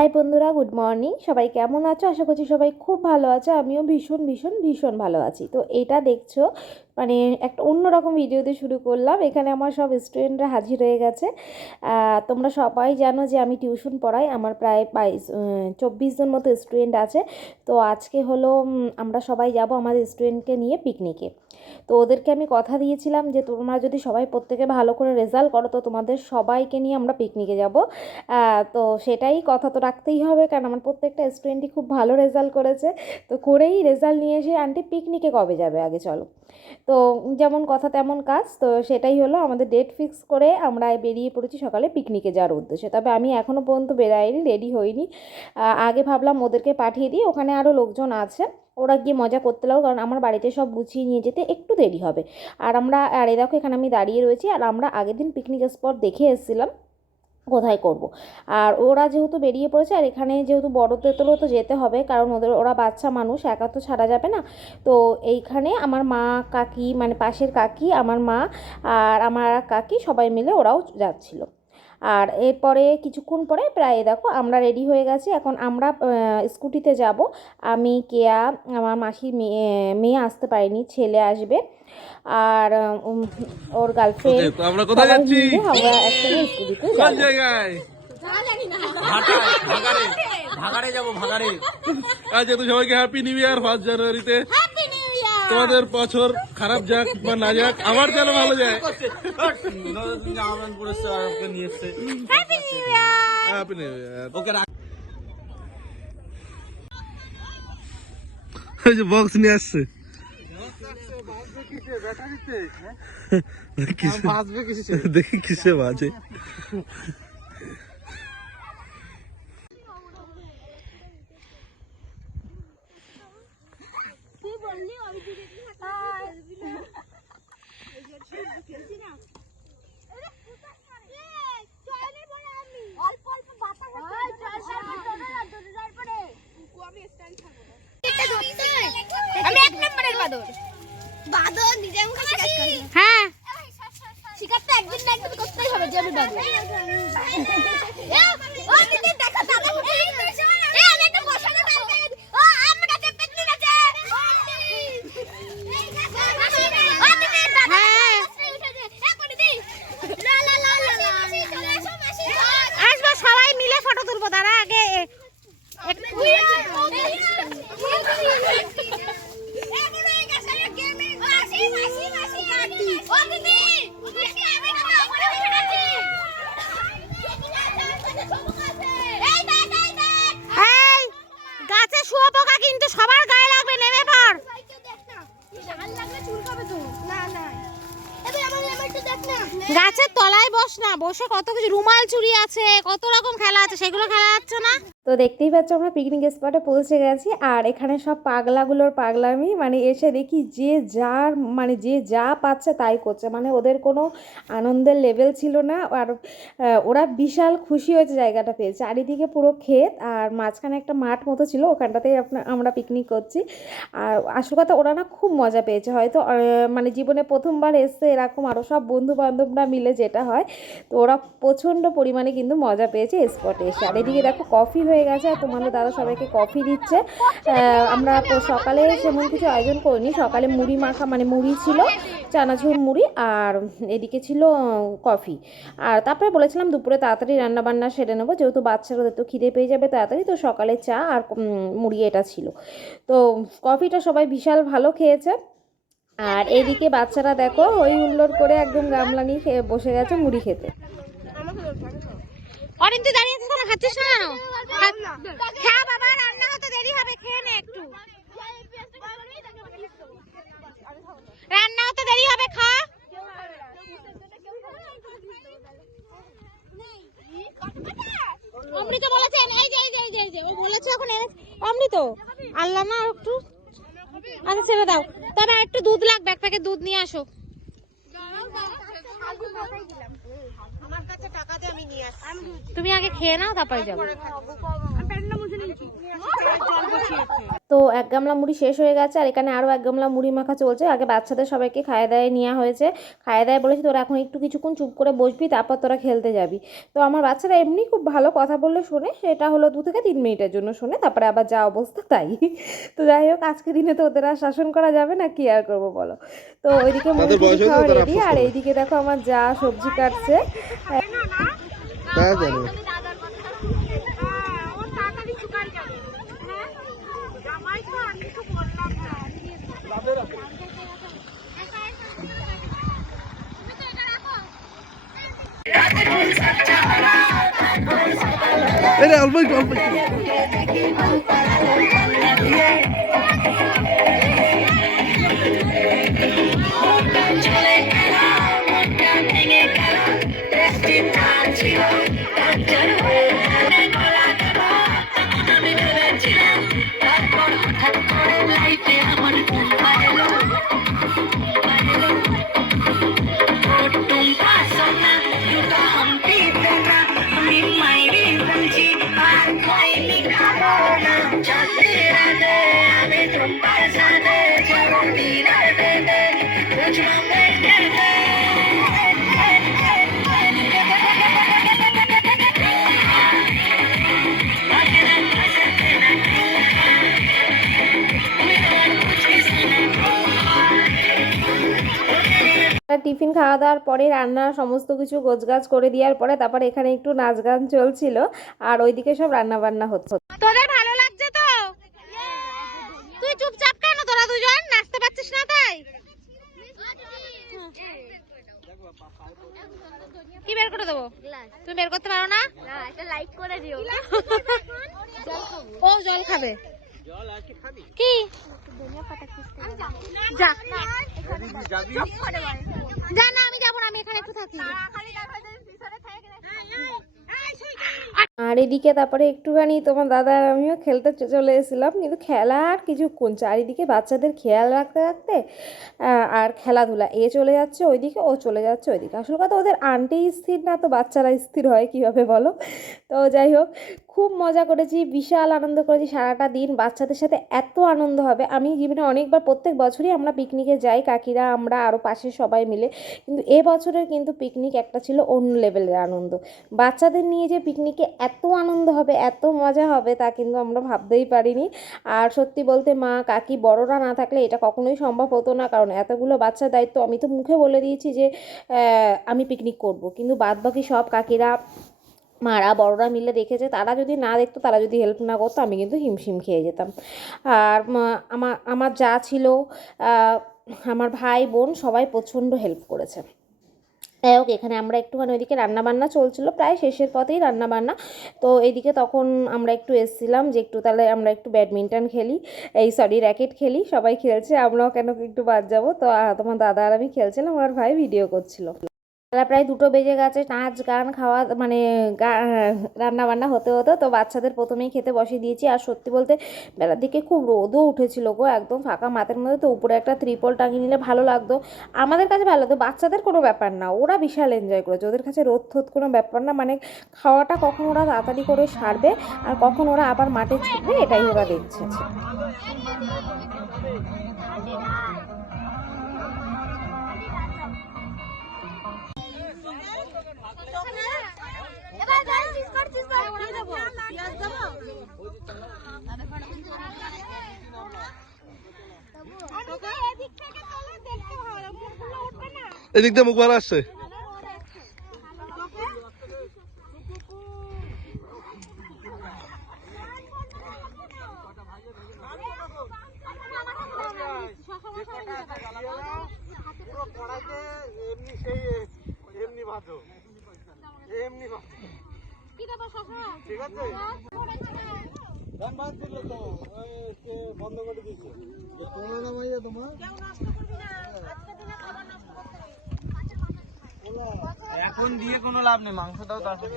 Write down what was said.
High বন্ধুরা, good morning. সবাই কেমন আছো? আশা করছি সবাই খুব ভালো আছো। আমিও ভীষণ ভীষণ ভীষণ ভালো আছি। তো এটা দেখছো মানে একটা অন্যরকম ভিডিওতে শুরু করলাম। এখানে আমার সব স্টুডেন্টরা হাজির হয়ে গেছে। তোমরা সবাই জানো যে আমি টিউশন পড়াই। আমার প্রায় 24 জন মতো স্টুডেন্ট আছে। তো আজকে হলো আমরা সবাই যাব আমাদের স্টুডেন্টকে নিয়ে পিকনিকে। তো ওদেরকে আমি কথা দিয়েছিলাম যে তোমরা যদি সবাই প্রত্যেকে ভালো করে রেজাল্ট করো তো তোমাদের সবাইকে নিয়ে আমরা পিকনিকে যাব। তো সেটাই কথা তো রাখতেই হবে, কারণ আমার প্রত্যেকটা স্টুডেন্টই খুব ভালো রেজাল্ট করেছে। তো করেই রেজাল্ট নিয়ে এসে আন্টি পিকনিকে কবে যাবে আগে চলো। তো যেমন কথা তেমন কাজ। তো সেটাই হলো, আমাদের ডেট ফিক্স করে আমরা বেরিয়ে পড়েছি সকালে পিকনিকে যাওয়ার উদ্দেশ্যে। তবে আমি এখনও পর্যন্ত বেরাইনি, রেডি হইনি। আগে ভাবলাম ওদেরকে পাঠিয়ে দিই, ওখানে আরও লোকজন আছে, ওরা গিয়ে মজা করতে লাগো, কারণ আমার বাড়িতে সব গুছিয়ে নিয়ে যেতে একটু দেরি হবে। আর এই দেখো এখানে আমি দাঁড়িয়ে রয়েছি। আর আমরা আগের দিন পিকনিক স্পট দেখে এসেছিলাম কোথায় করব। আর ওরা যেহেতু বেরিয়ে পড়েছে, আর এখানে যেহেতু বড়দেরও তো যেতে হবে, কারণ ওরা বাচ্চা মানুষ, একা তো ছাড়া যাবে না। তো এইখানে আমার মা কাকি, মানে পাশের কাকি, আমার মা আর আমার কাকি সবাই মিলে ওরাও যাচ্ছিল। আর এরপরে কিছুক্ষণ পরে প্রায় দেখো আমরা রেডি হয়ে গেছি। এখন আমরা স্কুটিতে যাব। আমি, কেয়া, আমার মাসির মেয়ে আসতে পারেনি, ছেলে আসবে, আর ওর গার্লফ্রেন্ড। আমরা কোথায় যাচ্ছি? আমরা একসাথে স্কুটিতে যাব। ভাগাড়ে যাবো, ভাগাড়ে। আচ্ছা, তো সবাইকে হ্যাপি নিউ ইয়ার। 1 জানুয়ারিতে তোমাদের বছর খারাপ যাক বা না যাক, আমার যেন ভালো যায়। Happy new year. ওকে বক্স নিয়ে আসছে। দেখি কিসে বাজে। আমি 1 নম্বরের বাদর নিজে মুখে শিকার করি। হ্যাঁ, শিকার তো একদিন না একদিন করতেই হবে যে আমি বাদর। ও দিদি দেখো দাদা উঠে গেছে। আমি একটা বসানো ডালকে ও আমার কাছে পেতনি আছে। ও দিদি দাদা উঠেছে। করে দি লা লা লা লা চলে আসো মাসি। আসবা সবাই মিলে ফটো তুলবো। দাঁড়া আগে গাছে শুয়োপোকা কিন্তু সবার গায়ে লাগবে, নেমে পড়। গাছের তলায় বস না, বসে কত কিছু রুমাল চুরি আছে, কত রকম খেলা আছে, সেগুলো খেলা যাচ্ছে না। তো দেখতেই পাচ্ছ আমরা পিকনিক স্পটে পৌঁছে গেছি। আর এখানে সব পাগলাগুলোর পাগলামি, মানে এসে দেখি যে যা পাচ্ছে তাই করছে, মানে ওদের কোনো আনন্দের লেভেল ছিল না। আর ওরা বিশাল খুশি হয়েছে জায়গাটা পেয়ে। চারিদিকে পুরো ক্ষেত, আর মাঝখানে একটা মাঠ মতো ছিল, ওখানটাতেই আমরা পিকনিক করছি। আর আসল কথা, ওরা না খুব মজা পেয়েছে, হয়তো মানে জীবনে প্রথমবার এসছে এরকম, আরও সব বন্ধু বান্ধবরা মিলে যেটা হয়। তো ওরা প্রচণ্ড পরিমাণে কিন্তু মজা পেয়েছে স্পটে এসে। আর এদিকে দেখো কফি হয়ে গেছে, আর তোমাদের দাদা সবাইকে কফি দিচ্ছে। আমরা সকালে সেমন কিছু আয়োজন করিনি। সকালে মুড়ি মাখা, মানে মুড়ি ছিল, চানাচুর মুড়ি, আর এদিকে ছিল কফি। আর তারপরে বলেছিলাম দুপুরে তাড়াতাড়ি রান্নাবান্না সেরে নেবো, যেহেতু বাচ্চারা তো খিদে পেয়ে যাবে তাড়াতাড়ি। তো সকালে চা আর মুড়ি এটা ছিল। তো কফিটা সবাই বিশাল ভালো খেয়েছে। আর এইদিকে বাচ্চারা দেখো হই হুল্লোড় করে একদম গামলা নিয়ে বসে গেছে মুড়ি খেতে। অরিন তুই দাঁড়িয়ে আছিস কেন? খাচ্ছিস না কেন? হ্যাঁ বাবা, রান্না হতে দেরি হবে, খেয়ে নে একটু। রান্না হতে দেরি হবে, খা। অমৃত বলেছেন, এই যে ও বলেছে এখন অমৃত আল্লাহ না একটু। আচ্ছা ছেড়ে দাও। তবে একটু দুধ লাগবে, এক প্যাকেট দুধ নিয়ে আসো। আমার কাছে টাকা দে, আমি নিয়ে আসি। তুমি আগে খেয়ে নাও, তারপরে যাবো। তো 1 গামলা মুড়ি শেষ হয়ে গেছে আর এখানে আরও 1 গামলা মুড়ি মাখা চলছে। আগে বাচ্চাদের সবাইকে খাইয়ে দায়ে নেওয়া হয়েছে, খাইয়ে দায়ে বলেছি তোরা এখন একটু কিছুক্ষণ চুপ করে বসবি, তারপর তোরা খেলতে যাবি। তো আমার বাচ্চারা এমনি খুব ভালো কথা বললে শোনে, সেটা হলো 2 থেকে 3 মিনিটের জন্য শোনে, তারপরে আবার যা অবস্থা তাই। তো যাই হোক, আজকে দিনে তো ওদের আর শাসন করা যাবে না, কি আর করবো বলো। তো ওইদিকে মুড়ি টুড়ি খাওয়া রেডি, আর এইদিকে দেখো আমার যা সবজি কাটছে। অল্প একটু অল্প একটু টিফিন খাওয়া দাওয়ার পরে রান্না সমস্ত কিছু গোছগাছ করে দেওয়ার পরে তারপরে এখানে একটু নাচ গান চলছিল, আর ওইদিকে সব রান্না বান্না হচ্ছে। তোদের ভালো লাগছে তো? তুই চুপচাপ কেন? তোরা দুজন নাচতে পারছিস না তাই? কি বের করে দেবো? তুমি বের করতে পারো না? একটা লাইট করে দিও। ও জল খাবে? কি যা না, আমি যাবো না, আমি এখানে একটু থাকি। আর এদিকে তারপরে একটুখানি তোমার দাদা আর আমিও খেলতে চলে এসেছিলাম, কিন্তু খেলা আর কিছুক্ষণ, চারিদিকে বাচ্চাদের খেয়াল রাখতে রাখতে আর খেলাধুলা, এ চলে যাচ্ছে ওইদিকে, ও চলে যাচ্ছে ওইদিকে। আসল কথা ওদের আন্টি স্থির না তো বাচ্চারা স্থির হয় কীভাবে বলো। তো যাই হোক, খুব মজা করেছি, বিশাল আনন্দ করেছি সারাটা দিন। বাচ্চাদের সাথে এত আনন্দ হবে, আমি জীবনে অনেকবার প্রত্যেক বছরই আমরা পিকনিকে যাই, কাকিরা আমরা আরও পাশের সবাই মিলে, কিন্তু এবছরের কিন্তু পিকনিক একটা ছিল অন্য লেভেলের আনন্দ। বাচ্চাদের নিয়ে যে পিকনিকে এত আনন্দ হবে, এত মজা হবে, তা কিন্তু আমরা ভাবতেই পারিনি। আর সত্যি বলতে মা কাকি বড়রা না থাকলে এটা কখনোই সম্ভব হতো না, কারণ এতগুলো বাচ্চার দায়িত্ব। আমি তো মুখে বলে দিয়েছি যে আমি পিকনিক করব, কিন্তু বাদবাকি সব কাকিরা মারা বড়রা মিলে দেখেছে, তারা যদি না দেখতো, তারা যদি হেল্প না করতো, আমি কিন্তু হিমশিম খেয়ে যেতাম। আর আমার যা ছিল, আমার ভাই বোন সবাই প্রচণ্ড হেল্প করেছে। যাই হোক, এখানে আমরা একটুখানি ওইদিকে রান্নাবান্না চলছিল, প্রায় শেষের পথেই রান্নাবান্না। তো এইদিকে তখন আমরা একটু এসেছিলাম যে একটু তাহলে আমরা একটু ব্যাডমিন্টন খেলি, র্যাকেট খেলি, সবাই খেলছে, আমরাও কেন একটু বাদ যাবো। তো তোমার দাদা আর আমি খেলছিলাম, আমার ভাই ভিডিও করছিল। বেলা প্রায় 2টো বেজে গেছে, নাচ গান খাওয়া মানে রান্না বান্না হতে হতো। তো বাচ্চাদের প্রথমেই খেতে বসিয়ে দিয়েছি। আর সত্যি বলতে বেলার দিকে খুব রোদও উঠেছিল গো, একদম ফাঁকা মাঠের মধ্যে। তো উপরে একটা ত্রিপল টাঙিয়ে নিলে ভালো লাগতো, আমাদের কাছে ভালো লাগতো, বাচ্চাদের কোনো ব্যাপার না, ওরা বিশাল এনজয় করেছে, ওদের কাছে রোদ থোদ কোনো ব্যাপার না। মানে খাওয়াটা কখন ওরা তাড়াতাড়ি করে সারবে আর কখন ওরা আবার মাঠে ছুটবে, এটাই ওরা দেখছে। এদিক দিয়ে মুখ ভালো আসছে। এখন দিয়ে কোনো লাভ নেই, মাংস দাও তারপর।